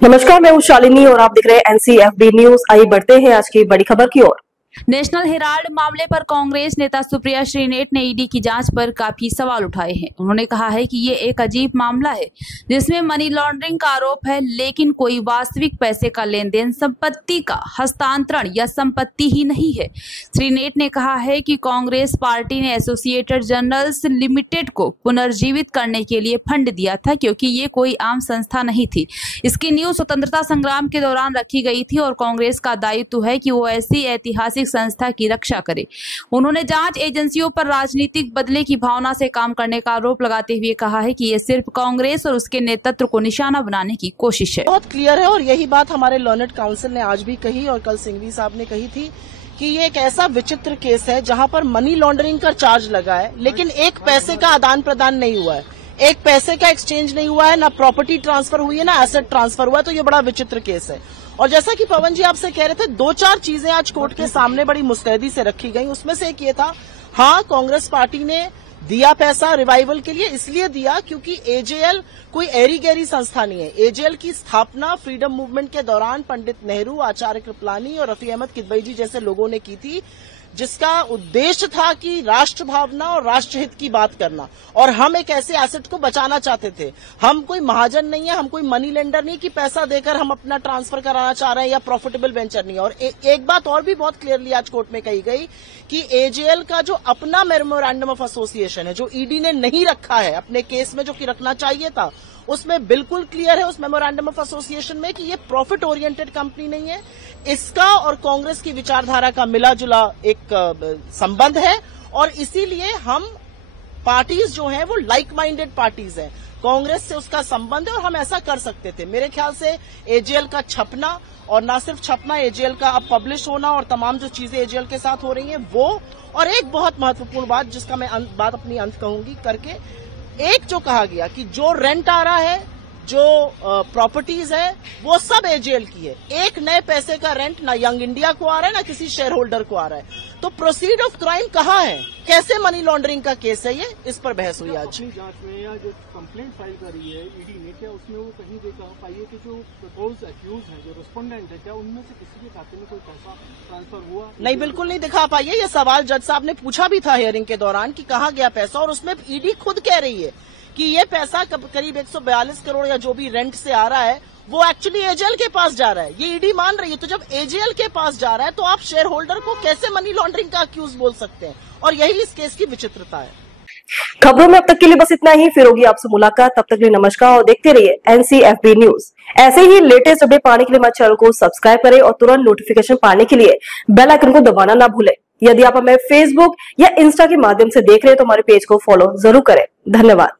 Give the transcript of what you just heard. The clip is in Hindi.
नमस्कार, मैं हूं शालिनी और आप देख रहे हैं NCFB न्यूज। आइए बढ़ते हैं आज की बड़ी खबर की ओर। नेशनल हेराल्ड मामले पर कांग्रेस नेता सुप्रिया श्रीनेट ने ईडी की जांच पर काफी सवाल उठाए हैं। उन्होंने कहा है कि ये एक अजीब मामला है जिसमें मनी लॉन्ड्रिंग का आरोप है, लेकिन कोई वास्तविक पैसे का लेन देन, संपत्ति का हस्तांतरण या संपत्ति ही नहीं है। श्रीनेट ने कहा है कि कांग्रेस पार्टी ने एसोसिएटेड जर्नल्स लिमिटेड को पुनर्जीवित करने के लिए फंड दिया था, क्योंकि ये कोई आम संस्था नहीं थी। इसकी नींव स्वतंत्रता संग्राम के दौरान रखी गई थी और कांग्रेस का दायित्व है कि वो ऐसी ऐतिहासिक संस्था की रक्षा करे। उन्होंने जांच एजेंसियों पर राजनीतिक बदले की भावना से काम करने का आरोप लगाते हुए कहा है कि ये सिर्फ कांग्रेस और उसके नेतृत्व को निशाना बनाने की कोशिश है। बहुत क्लियर है और यही बात हमारे लर्नेड काउंसिल ने आज भी कही और कल सिंघवी साहब ने कही थी कि ये एक ऐसा विचित्र केस है जहां पर मनी लॉन्ड्रिंग का चार्ज लगा है, लेकिन एक पैसे का आदान प्रदान नहीं हुआ है, एक पैसे का एक्सचेंज नहीं हुआ है, ना प्रॉपर्टी ट्रांसफर हुई है, ना एसेट ट्रांसफर हुआ है। तो ये बड़ा विचित्र केस है। और जैसा कि पवन जी आपसे कह रहे थे, दो चार चीजें आज कोर्ट के सामने बड़ी मुस्तैदी से रखी गई। उसमें से एक ये था, हाँ, कांग्रेस पार्टी ने दिया पैसा रिवाइवल के लिए, इसलिए दिया क्योंकि एजेएल कोई एरी गैरी संस्था नहीं है। एजेएल की स्थापना फ्रीडम मूवमेंट के दौरान पंडित नेहरू, आचार्य कृपलानी और रफी अहमद किदवई जी जैसे लोगों ने की थी, जिसका उद्देश्य था कि राष्ट्र भावना और राष्ट्रहित की बात करना। और हम एक ऐसे एसेट को बचाना चाहते थे। हम कोई महाजन नहीं है, हम कोई मनी लेंडर नहीं कि पैसा देकर हम अपना ट्रांसफर कराना चाह रहे हैं या प्रॉफिटेबल वेंचर नहीं है। और एक बात और भी बहुत क्लियरली आज कोर्ट में कही गई कि एजेएल का जो अपना मेमोरेंडम ऑफ एसोसिएशन है, जो ईडी ने नहीं रखा है अपने केस में, जो कि रखना चाहिए था, उसमें बिल्कुल क्लियर है उस मेमोरेंडम ऑफ एसोसिएशन में कि ये प्रॉफिट ओरिएंटेड कंपनी नहीं है। इसका और कांग्रेस की विचारधारा का मिला जुला एक संबंध है और इसीलिए हम पार्टीज जो हैं वो लाइक माइंडेड पार्टीज हैं। कांग्रेस से उसका संबंध है और हम ऐसा कर सकते थे। मेरे ख्याल से एजेएल का छपना, और ना सिर्फ छपना, एजेएल का अब पब्लिश होना और तमाम जो चीजें एजेएल के साथ हो रही हैं वो, और एक बहुत महत्वपूर्ण बात जिसका मैं बात अपनी अंत कहूंगी करके, एक जो कहा गया कि जो रेंट आ रहा है, जो प्रॉपर्टीज है, वो सब एजेएल की है। एक नए पैसे का रेंट ना यंग इंडिया को आ रहा है, ना किसी शेयर होल्डर को आ रहा है। तो प्रोसीड ऑफ क्राइम कहाँ है? कैसे मनी लॉन्ड्रिंग का केस है ये? इस पर बहस हुई आज। अपनी जांच में या जो कंप्लेंट फाइल करी है ईडी ने, क्या उसमें वो कहीं देखा पाइए कि जो प्रपोज एक्यूज है, जो रिस्पोंडेंट है, क्या उनमें से किसी के खाते में कोई पैसा ट्रांसफर हुआ? नहीं, बिल्कुल नहीं दिखा पाई है। ये सवाल जज साहब ने पूछा भी था हियरिंग के दौरान कि कहाँ गया पैसा, और उसमें ईडी खुद कह रही है कि ये पैसा करीब 142 करोड़ या जो भी रेंट से आ रहा है वो एक्चुअली एजेएल के पास जा रहा है। ये ईडी मान रही है। तो जब एजेएल के पास जा रहा है तो आप शेयर होल्डर को कैसे मनी लॉन्ड्रिंग का अक्यूज बोल सकते हैं? और यही इस केस की विचित्रता है। खबरों में अब तक के लिए बस इतना ही। फिर होगी आपसे मुलाकात, तब तक के लिए नमस्कार और देखते रहिए NCFB न्यूज। ऐसे ही लेटेस्ट अपडेट पाने के लिए हमारे चैनल को सब्सक्राइब करें और तुरंत नोटिफिकेशन पाने के लिए बेल आइकन को दबाना ना भूलें। यदि आप हमें फेसबुक या इंस्टा के माध्यम से देख रहे हैं तो हमारे पेज को फॉलो जरूर करें। धन्यवाद।